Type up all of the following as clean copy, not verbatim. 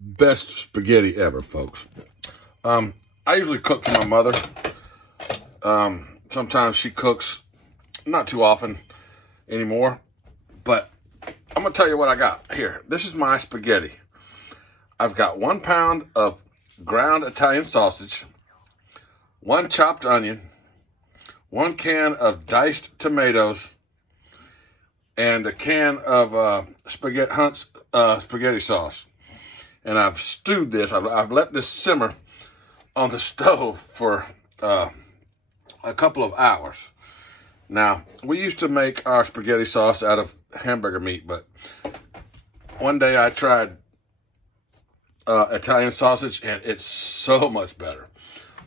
best spaghetti ever, folks. I usually cook for my mother. Sometimes she cooks, not too often anymore, but I'm gonna tell you what I got here. This is my spaghetti. I've got 1 pound of ground Italian sausage, 1 chopped onion, 1 can of diced tomatoes, and a can of Hunt's spaghetti sauce. And I've stewed this. I've let this simmer on the stove for a couple of hours. Now, we used to make our spaghetti sauce out of hamburger meat, but one day I tried Italian sausage, and it's so much better.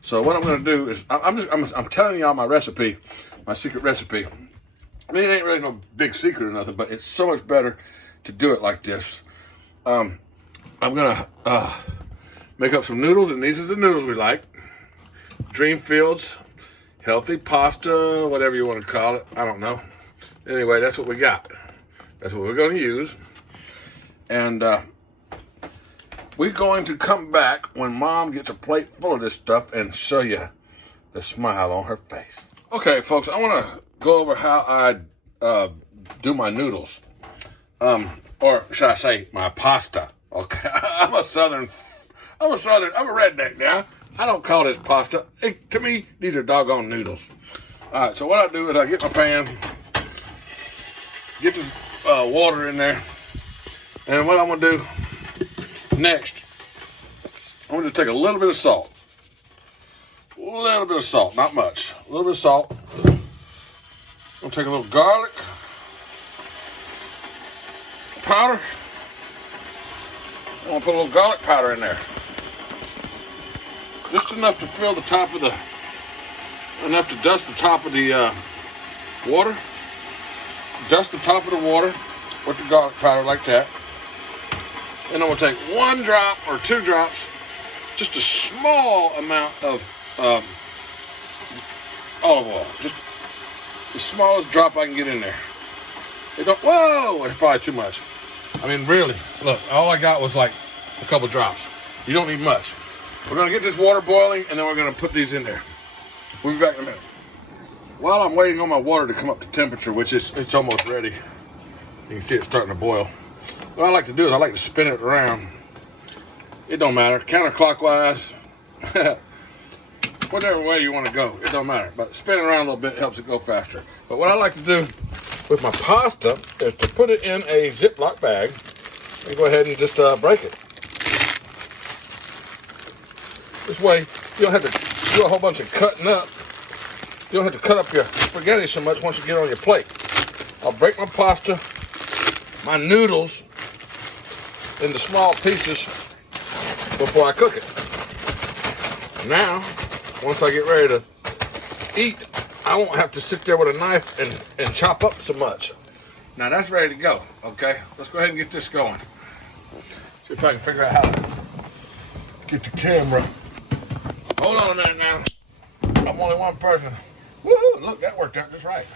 So what I'm going to do is I'm telling y'all my recipe, my secret recipe. I mean, it ain't really no big secret or nothing, but it's so much better to do it like this. I'm gonna make up some noodles, and these are the noodles we like. Dreamfields, healthy pasta, whatever you want to call it. I don't know. Anyway, that's what we got. That's what we're going to use. And we're going to come back when Mom gets a plate full of this stuff and show you the smile on her face. Okay, folks, I want to go over how I do my noodles. Or should I say my pasta? Okay, I'm a redneck now. I don't call this pasta. To me, these are doggone noodles. All right, so what I do is I get my pan, get the water in there, and what I'm gonna do next, I'm gonna take a little bit of salt. A little bit of salt, not much. A little bit of salt. I'm gonna take a little garlic powder. I'm gonna put a little garlic powder in there. Just enough to fill the top of enough to dust the top of the water. Dust the top of the water with the garlic powder like that. And I'm gonna take 1 drop or 2 drops, just a small amount of olive oil. Just the smallest drop I can get in there. Whoa, it's probably too much. I mean, really, look, all I got was like a couple drops. You don't need much. We're gonna get this water boiling, and then we're gonna put these in there. We'll be back in a minute. While I'm waiting on my water to come up to temperature, which it's almost ready. You can see it's starting to boil. What I like to do is I like to spin it around. It don't matter, counterclockwise, whatever way you want to go, it don't matter. But spinning around a little bit helps it go faster. But what I like to do with my pasta is to put it in a Ziploc bag and go ahead and just break it. This way, you don't have to do a whole bunch of cutting up. You don't have to cut up your spaghetti so much once you get on your plate. I'll break my pasta, my noodles, into small pieces before I cook it. Now, once I get ready to eat, I won't have to sit there with a knife and chop up so much. Now that's ready to go, okay? Let's go ahead and get this going. See if I can figure out how to get the camera. Hold on a minute now. I'm only one person. Woohoo! Look, that worked out just right.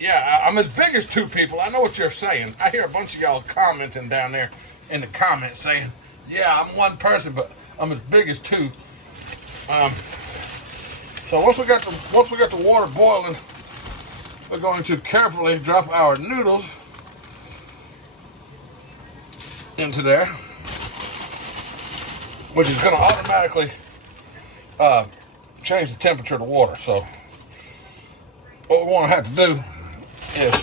Yeah, I'm as big as 2 people. I know what you're saying. I hear a bunch of y'all commenting down there in the comments saying, yeah, I'm 1 person, but I'm as big as 2. So once we got the water boiling, we're going to carefully drop our noodles into there, which is going to automatically change the temperature of the water. So what we want to have to do is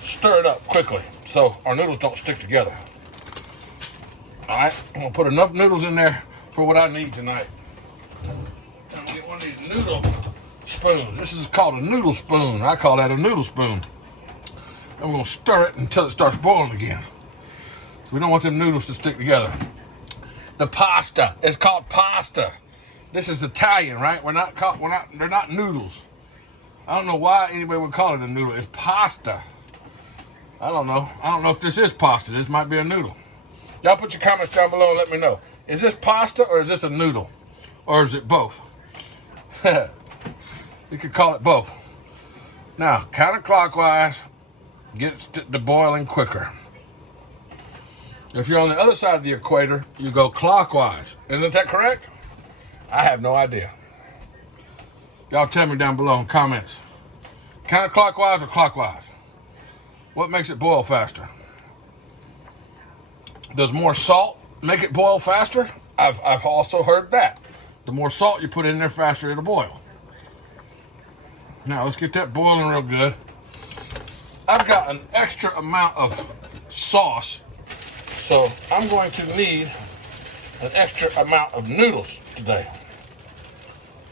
stir it up quickly so our noodles don't stick together. All right, I'm going to put enough noodles in there for what I need tonight. I'm going to get one of these noodle spoons. This is called a noodle spoon. I call that a noodle spoon. And we're going to stir it until it starts boiling again. So we don't want them noodles to stick together. The pasta is called pasta. This is Italian, right? They're not noodles. I don't know why anybody would call it a noodle. It's pasta. I don't know. I don't know if this is pasta. This might be a noodle. Y'all put your comments down below and let me know. Is this pasta or is this a noodle? Or is it both? You could call it both. Now, counterclockwise gets the boiling quicker. If you're on the other side of the equator, you go clockwise. Isn't that correct? I have no idea. Y'all tell me down below in comments. Counterclockwise or clockwise? What makes it boil faster? Does more salt make it boil faster? I've also heard that. The more salt you put in there, faster it'll boil. Now let's get that boiling real good. I've got an extra amount of sauce, so I'm going to need an extra amount of noodles today.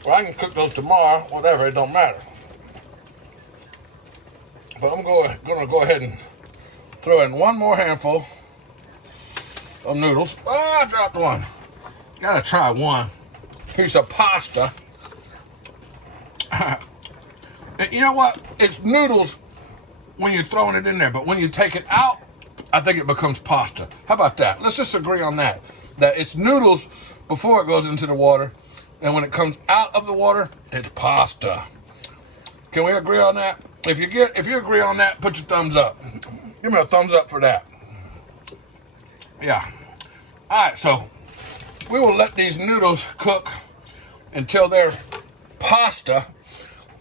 Well, I can cook those tomorrow, whatever, it don't matter. But I'm going to go ahead and throw in one more handful of noodles. Oh, I dropped one. Gotta try one piece of pasta. You know what? It's noodles when you're throwing it in there, but when you take it out, I think it becomes pasta. How about that? Let's just agree on that. That it's noodles before it goes into the water, and when it comes out of the water, it's pasta. Can we agree on that? If you agree on that, put your thumbs up. Give me a thumbs up for that. Yeah. All right, so we will let these noodles cook until they're pasta,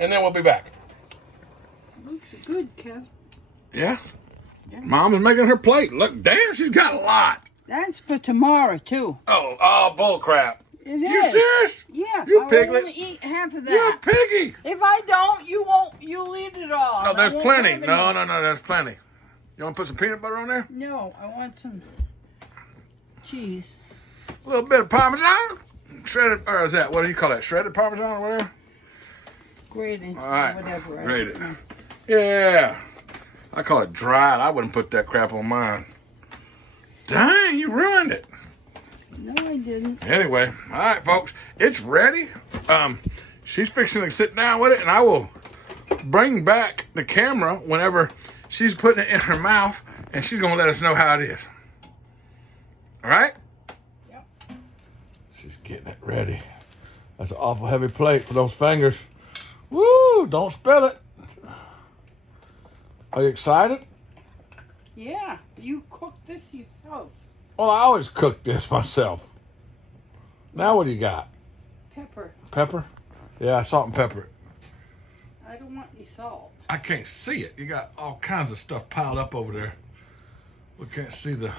and then we'll be back. Looks good, Kev. Yeah? Mom is making her plate. Look, damn, she's got a lot. That's for tomorrow, too. Oh, bull crap. It is. You serious? Yeah. You I piglet. want to eat half of that. You're a piggy. If I don't, you won't. You'll eat it all. No, and I there's won't plenty. have No, any. there's plenty. You want to put some peanut butter on there? No, I want some cheese. A little bit of Parmesan? Shredded, or is that, what do you call that? Shredded Parmesan or whatever? Grated. All right. Whatever. Grated. Yeah. I call it dried. I wouldn't put that crap on mine. Dang, you ruined it. No, I didn't. Anyway, all right, folks. It's ready. She's fixing to sit down with it, and I will bring back the camera whenever she's putting it in her mouth, and she's going to let us know how it is. All right? Yep. She's getting it ready. That's an awful heavy plate for those fingers. Woo! Don't spill it. Are you excited? Yeah, you cooked this yourself. Well, I always cook this myself. Now what do you got? Pepper. Pepper? Yeah, salt and pepper. I don't want any salt. I can't see it. You got all kinds of stuff piled up over there. We can't see the...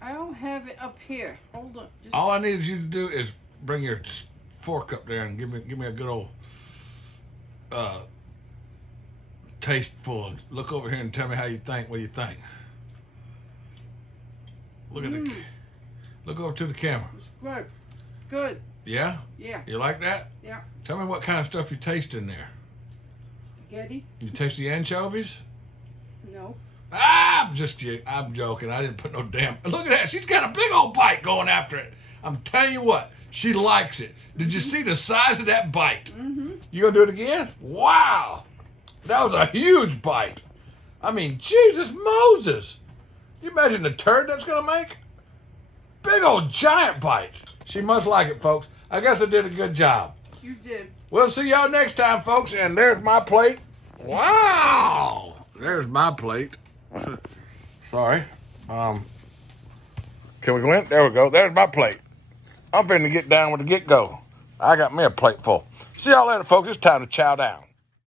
I don't have it up here. Hold on. All I needed you to do is bring your fork up there and give me a good old tasteful. And look over here and tell me how you think. What do you think? Look at the. Look over to the camera. It's good. Good. Yeah. Yeah. You like that? Yeah. Tell me what kind of stuff you taste in there. Spaghetti? You taste the anchovies? No. I'm joking. I didn't put no damn. Look at that. She's got a big old bite going after it. I'm telling you what. She likes it. Did you see the size of that bite? Mm-hmm. You gonna do it again? Wow. That was a huge bite. I mean, Jesus Moses. You imagine the turd that's gonna make? Big old giant bites. She must like it, folks. I guess I did a good job. You did. We'll see y'all next time, folks. And there's my plate. Wow. There's my plate. Sorry. Can we go in? There we go. There's my plate. I'm finna get down with the get-go. I got me a plate full. See y'all later, folks. It's time to chow down.